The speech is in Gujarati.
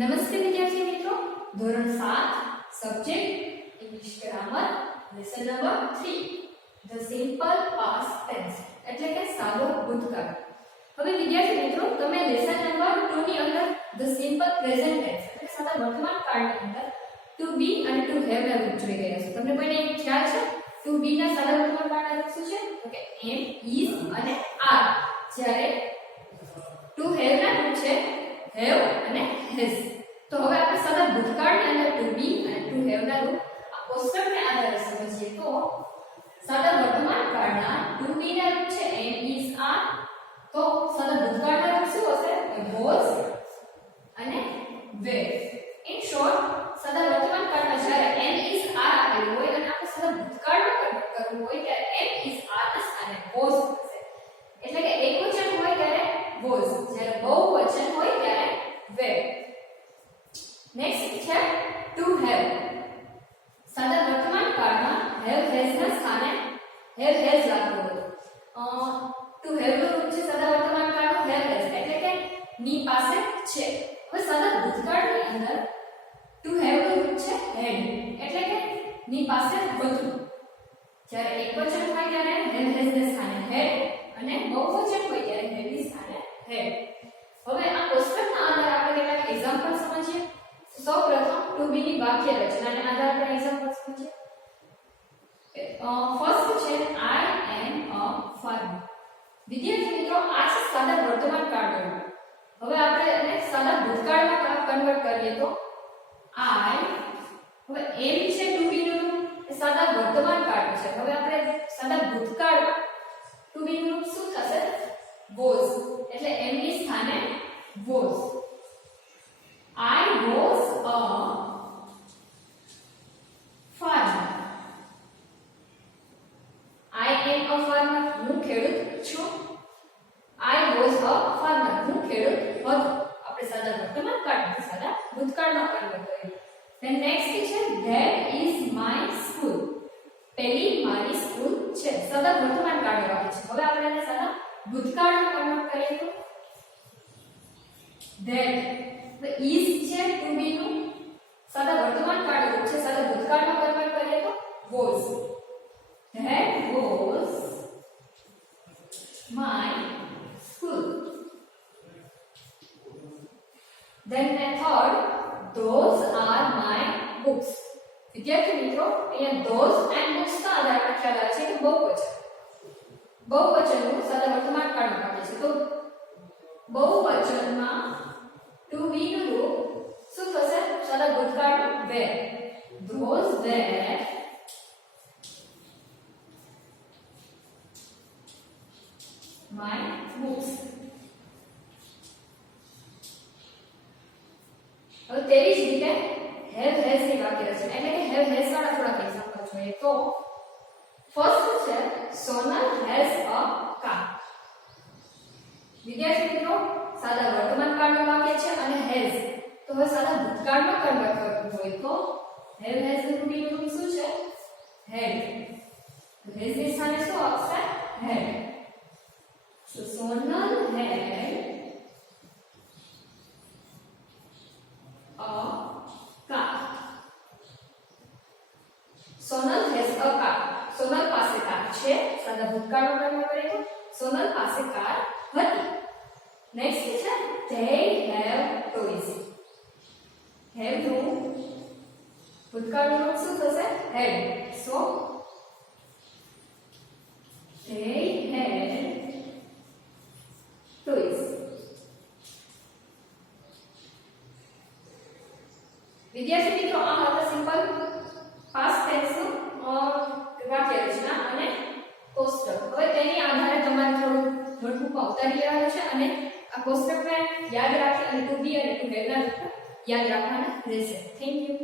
નમસ્તે વિદ્યાર્થી મિત્રો, ધોરણ 7 subject English grammar lesson number 3 the simple past tense એટલે કે સાદો ભૂતકાળ. હવે વિદ્યાર્થી મિત્રો, તમે લેસન નંબર 2 ની અંદર ધ સિમ્પલ પ્રેઝન્ટ ટેન્સ એટલે કે સાદા વર્તમાન કાળની અંદર ટુ બી અને ટુ હેવ ના રૂપ જોઈ ગયા છો. તમને કોઈને ખ્યાલ છે ટુ બી ના સાદા વર્તમાન કાળના રૂપ શું છે? તો કે એમ, ઇઝ અને આર. જ્યારે ટુ હેવ ના રૂપ છે હેવ અને હેઝ. તો હવે આપણે સાદા ભૂતકાળની અંદર ટુ બી અને ટુ હેવ ના રૂપ આ કોષ્ટકને આધારે સમજીએ તો સાદા વર્તમાન કાળના ટુ બી ના રૂપ છે એમ, ઇઝ, આર. તો સાદા ભૂતકાળના રૂપ શું હશે? વોઝ અને વેર. ઇન શોર્ટ, સાદા વર્તમાન કાળમાં જ્યારે એમ, ઇઝ, આર આપેલું હોય અને આપણે સાદા ભૂતકાળમાં કન્વર્ટ કરવું હોય ત્યારે એમ, ઇઝ, આર ના સ્થાને વોઝ થશે. એટલે કે એકવચન હોય ત્યારે વોઝ, જ્યારે બહુવચન હોય ત્યારે વેર. નેક્સ્ટ છે ટુ હેવ. સાદા વર્તમાન કાળમાં હેવ, હેઝ ના સ્થાને હેવ, હેઝ લાગતું હતું. ટુ હેવ નું રૂપ છે સાદા વર્તમાન કાળનું હેવ, હેઝ એટલે કે ની પાસે છે. હવે સાદા ભૂતકાળની અંદર ટુ હેવ નું રૂપ છે હેડ એટલે કે ની પાસે હતું. જ્યારે એકવચન હોય ત્યારે હેવ, હેઝ ના સ્થાને હેડ અને બહુવચન હોય ત્યારે હેવ ની સ્થાને હેડ. હવે આ કોષ્ટકના આધારે આપણે કેટલાક એક્ઝામ્પલ સમજીએ. સૌપ્રથમ ટુ બી ની વાક્ય રચનાને આધારે આપણે એક્ઝામ્પલ સમજીએ. ફર્સ્ટ છે આઈ એમ અ ફાર્મર. વિદ્યાર્થી મિત્રો, આ છે સાદા વર્તમાન કાળનો. હવે આપણે એને સાદા ભૂતકાળમાં કન્વર્ટ કરીએ તો આઈ, હવે એમ છે ટુ બી નું એ સાદા વર્તમાન કાળ છે. હવે આપણે સાદા ભૂતકાળમાં ટુ બી નું રૂપ શું થશે? વોઝ એટલે એમ ની સ્થાને was. I was a farmer. I am a farmer. હું ખેડૂત છું. I was a farmer. હું ખેડૂત હતો. આપણે સાદા વર્તમાન કાળથી સાદા ભૂતકાળમાં કન્વર્ટ કર્યું. Then next છે that is my school. પેલી મારી સ્કૂલ છે. સાદા વર્તમાન કાળનું વાક્ય છે. હવે આપણે એને સાદા ભૂતકાળમાં કન્વર્ટ કરીએ તો that the is છે ટુ બી નું સાદા વર્તમાન કાળનું રૂપ છે. સાદા ભૂતકાળમાં કન્વર્ટ કરીએ તો was. That was my school. Then third, those are my books. વિદ્યાર્થી મિત્રો, અહીંયા those and books ના આધારે ખ્યાલ આવે છે કે બહુવચન. બહુવચનનું સાદા વર્તમાન કાળનું વાક્ય છે. તો બહુવચનમાં ટુ બી નું રૂપ શું થશે? સાદા ભૂતકાળનું were. Those were my books. હવે તેવી જ રીતે have, has ની વાક્ય રચના એટલે કે have, has વાળા થોડાક એક્ઝામ્પલ જોઈએ તો ફર્સ્ટ છે સોનલ has a car. વિદ્યાર્થી મિત્રો, સાદા વર્તમાન કાળનું વાક્ય છે અને has. તો હવે સાદા ભૂતકાળમાં કન્વર્ટ કરવું હોય તો have, has નું રૂપ શું છે? had. has ની સ્થાને શું આવશે? had. So Sonal had a car. Sonal has a car. Sonal પાસે કાર છે. સાદા ભૂતકાળમાં કન્વર્ટ કરીએ તો સોનલ પાસે કાર હતી. નેક્સ્ટ છે they have toys. have નું ભૂતકાળનું રૂપ શું થશે? had. So they had toys. વિદ્યાર્થી મિત્રો, આ હતા સિમ્પલ પાસ્ટ ટેન્સ નું વાક્ય રચના અને કોષ્ટક. હવે તેની આધારે તમારે થોડું નોટબુકમાં ઉતારી લેવાનું છે અને આ કોષ્ટકને યાદ રાખી અને ટુ બી અને ટુ હેવ ના રૂપ યાદ રાખવાના રહેશે. Thank you.